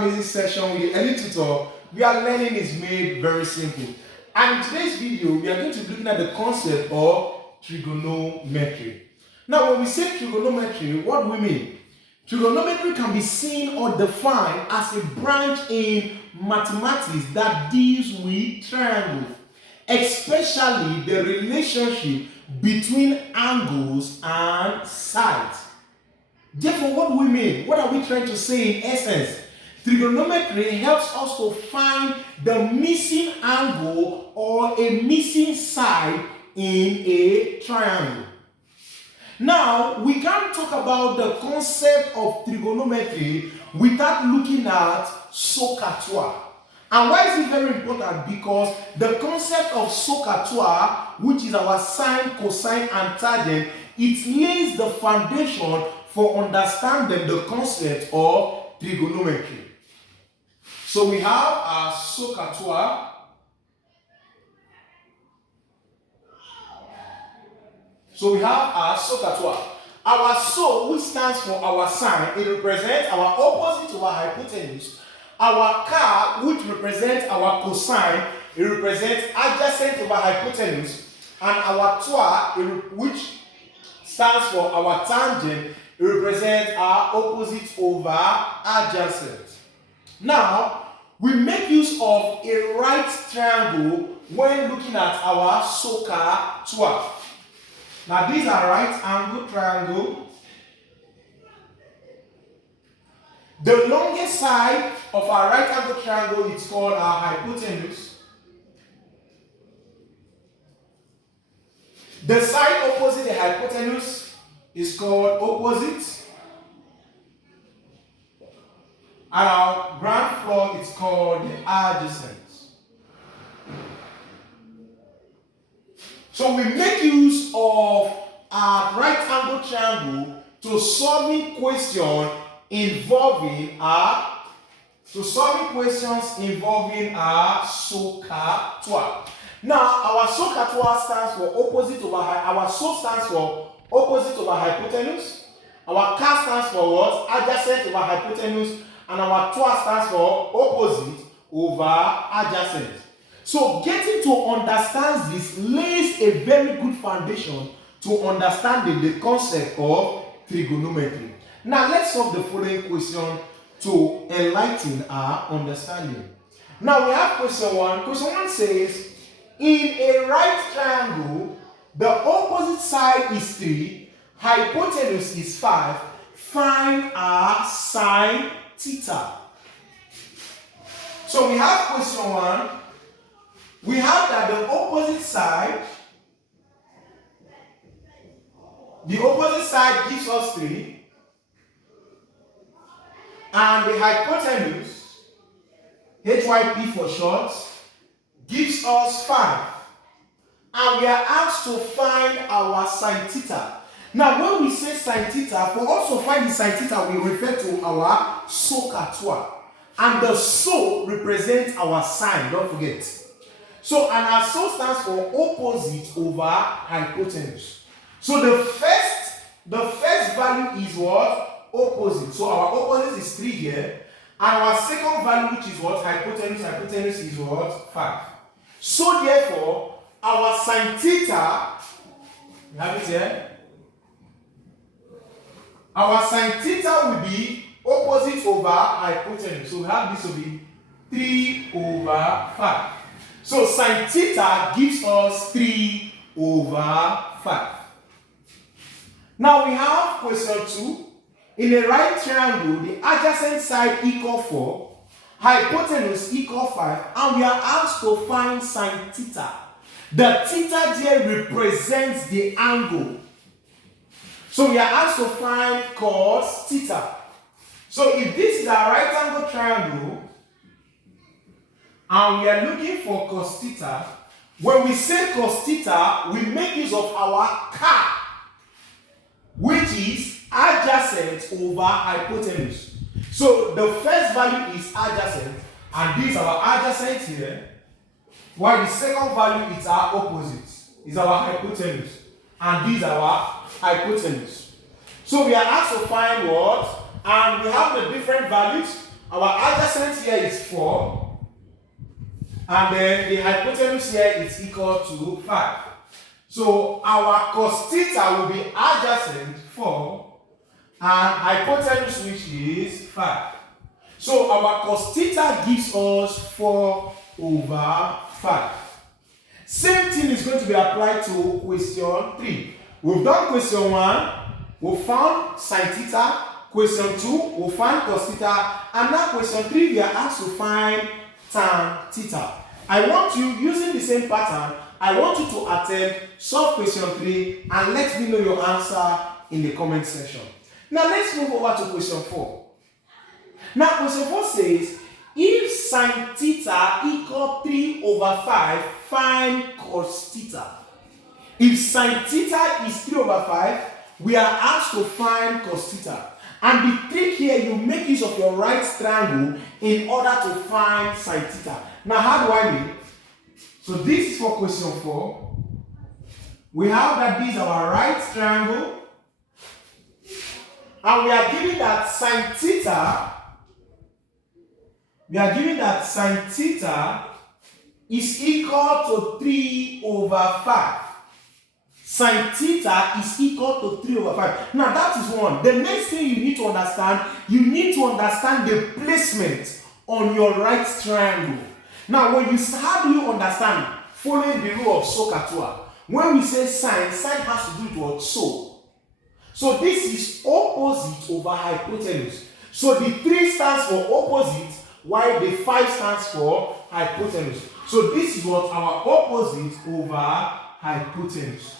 amazing session with the early tutor where learning is made very simple. And in today's video, we are going to be looking at the concept of trigonometry. Now, when we say trigonometry, what do we mean? Trigonometry can be seen or defined as a branch in mathematics that deals with triangles, especially the relationship between angles and sides. Therefore, what do we mean? What are we trying to say in essence? Trigonometry helps us to find the missing angle or a missing side in a triangle. Now, we can't talk about the concept of trigonometry without looking at SOHCAHTOA. And why is it very important? Because the concept of SOHCAHTOA, which is our sine, cosine, and tangent, it lays the foundation for understanding the concept of trigonometry. So we have our SOHCAHTOA. So we have our SOHCAHTOA. Our SO, which stands for our sine, it represents our opposite to our hypotenuse. Our CA, which represents our cosine, it represents adjacent to our hypotenuse. And our TOA, which stands for our tangent, it represents our opposite over adjacent. Now, we make use of a right triangle when looking at our SOHCAHTOA. Now, these are right angle triangle. The longest side of our right angle triangle is called our hypotenuse. The side opposite the hypotenuse is called opposite. And our ground floor is called the adjacent. So we make use of our right angle triangle to solving questions involving our SOHCAHTOA. Now, our SOHCAHTOA stands for opposite over our SO stands for opposite over hypotenuse. Our CA stands for what? Adjacent over hypotenuse. And our TOA stands for opposite over adjacent. So getting to understand this lays a very good foundation to understanding the concept of trigonometry. Now let's solve the following question to enlighten our understanding. Now we have question 1. Question 1 says, in a right triangle, the opposite side is 3, hypotenuse is 5, find our sine theta. So we have question 1. We have that the opposite side gives us 3, and the hypotenuse, HYP for short, gives us 5. And we are asked to find our sine theta. Now, when we say sine theta, for us to find the sine theta, we refer to our SOHCAHTOA. And the SO represents our sine, don't forget. So, and our SO stands for opposite over hypotenuse. So the first value is what? Opposite. So our opposite is 3 here. And our second value, which is what? Hypotenuse is what? 5. So therefore, our sine theta, we have it here. Our sine theta will be opposite over hypotenuse. So we have this will be 3 over 5. So sine theta gives us 3 over 5. Now we have question 2. In a right triangle, the adjacent side equal 4, hypotenuse equal 5, and we are asked to find sine theta. The theta there represents the angle. So we are asked to find cos theta. So if this is a right angle triangle, and we are looking for cos theta, when we say cos theta, we make use of our CA, which is adjacent over hypotenuse. So the first value is adjacent, and this is our adjacent here, while the second value is our opposite, is our hypotenuse, and this is our hypotenuse. So we are asked to find what? And we have the different values. Our adjacent here is 4. And then the hypotenuse here is equal to 5. So our cos theta will be adjacent 4 and hypotenuse which is 5. So our cos theta gives us 4 over 5. Same thing is going to be applied to question 3. We've done question 1, we found sin theta. Question 2, we find cos theta. And now question 3, we are asked to find tan theta. I want you, using the same pattern, I want you to attempt solve question 3 and let me know your answer in the comment section. Now let's move over to question 4. Now question 4 says, if sin theta equal 3 over 5, find cos theta. If sin theta is 3 over 5, we are asked to find cos theta. And the trick here, you make use of your right triangle in order to find sin theta. Now, how do I mean? So this is for question 4. We have that this is our right triangle. And we are given that sin theta, is equal to 3 over 5. Sin theta is equal to 3 over 5. Now that is one. The next thing you need to understand the placement on your right triangle. Now how do you understand? Following the rule of SOHCAHTOA. When we say sine has to do with what? So this is opposite over hypotenuse. So the 3 stands for opposite, while the 5 stands for hypotenuse. So this is what our opposite over hypotenuse.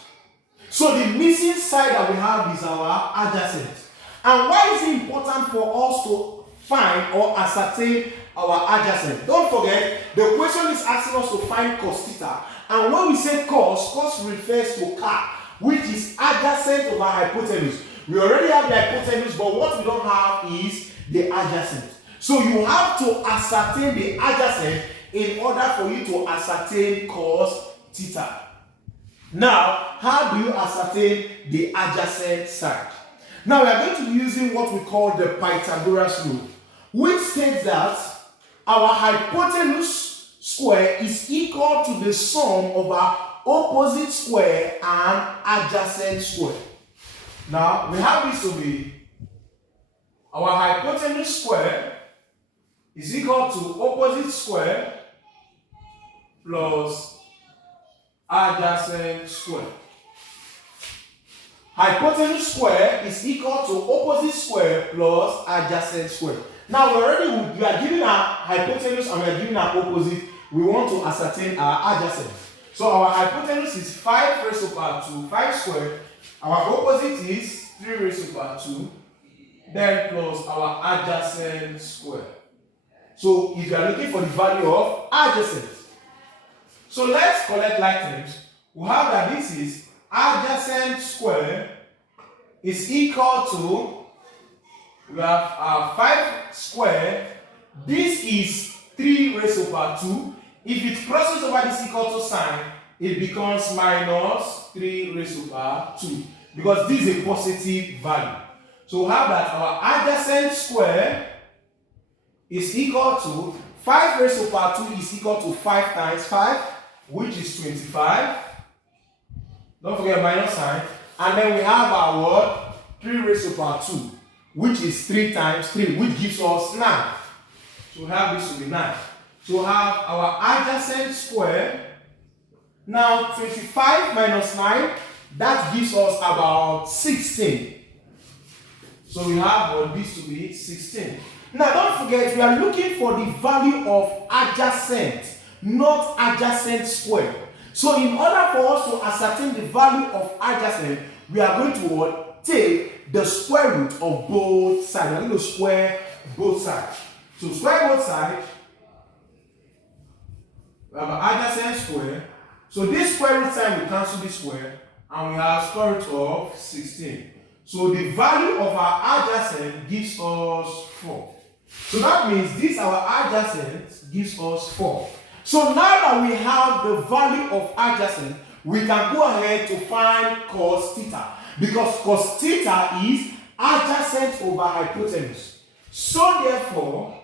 So the missing side that we have is our adjacent. And why is it important for us to find or ascertain our adjacent? Don't forget, the question is asking us to find cos theta. And when we say cos refers to car, which is adjacent over hypotenuse. We already have the hypotenuse, but what we don't have is the adjacent. So you have to ascertain the adjacent in order for you to ascertain cos theta. Now, how do you ascertain the adjacent side? Now, we are going to be using what we call the Pythagoras rule, which states that our hypotenuse square is equal to the sum of our opposite square and adjacent square. Now, we have this to be our hypotenuse square is equal to opposite square plus adjacent square. Hypotenuse square is equal to opposite square plus adjacent square. Now we are given our hypotenuse and we are given our opposite. We want to ascertain our adjacent. So our hypotenuse is 5 raised to power 2, 5 squared. Our opposite is 3 raised to power 2, then plus our adjacent square. So if you are looking for the value of adjacent, so let's collect like terms. We have that this is adjacent square is equal to, we have our 5 square. This is 3 raised to power 2. If it crosses over this equal to sign, it becomes minus 3 raised to power 2. Because this is a positive value. So we have that our adjacent square is equal to 5 raised to power 2 is equal to 5 times 5, which is 25. Don't forget minus sign. And then we have our what? 3 raised to power 2, which is 3 times 3, which gives us 9. So we have this to be 9. So we have our adjacent square. Now 25 minus 9, that gives us about 16. So we have this to be 16. Now don't forget, we are looking for the value of adjacent, not adjacent square. So in order for us to ascertain the value of adjacent, we are going to take the square root of both sides. We are going to square both sides. So square both sides. We have an adjacent square. So this square root sign will cancel this square, and we have square root of 16. So the value of our adjacent gives us 4. So that means this our adjacent gives us 4. So now that we have the value of adjacent, we can go ahead to find cos theta, because cos theta is adjacent over hypotenuse. So therefore,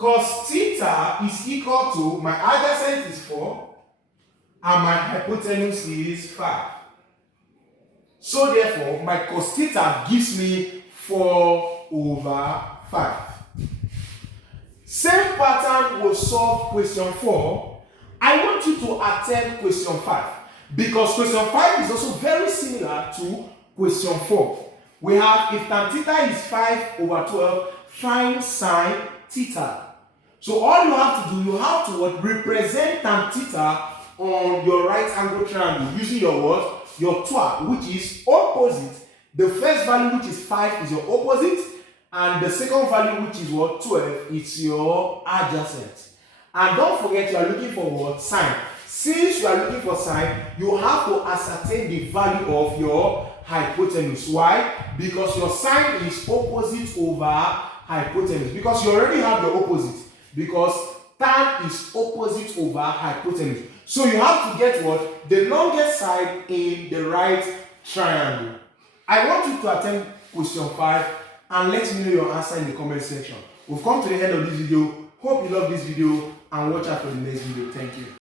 cos theta is equal to, my adjacent is 4 and my hypotenuse is 5. So therefore, my cos theta gives me 4/5. Same pattern will solve question 4. I want you to attempt question 5 because question 5 is also very similar to question 4. We have if tan theta is 5/12, find sine theta. So all you have to do, you have to represent tan theta on your right angle triangle using your what? Your twelve, which is opposite. The first value, which is 5, is your opposite, and the second value, which is what? 12, it's your adjacent. And don't forget, you are looking for what? Sine. Since you are looking for sine, you have to ascertain the value of your hypotenuse. Why? Because your sine is opposite over hypotenuse. Because you already have your opposite. Because tan is opposite over hypotenuse. So you have to get what? The longest side in the right triangle. I want you to attempt question 5 and let me know your answer in the comment section. We've come to the end of this video. Hope you love this video and watch out for the next video. Thank you.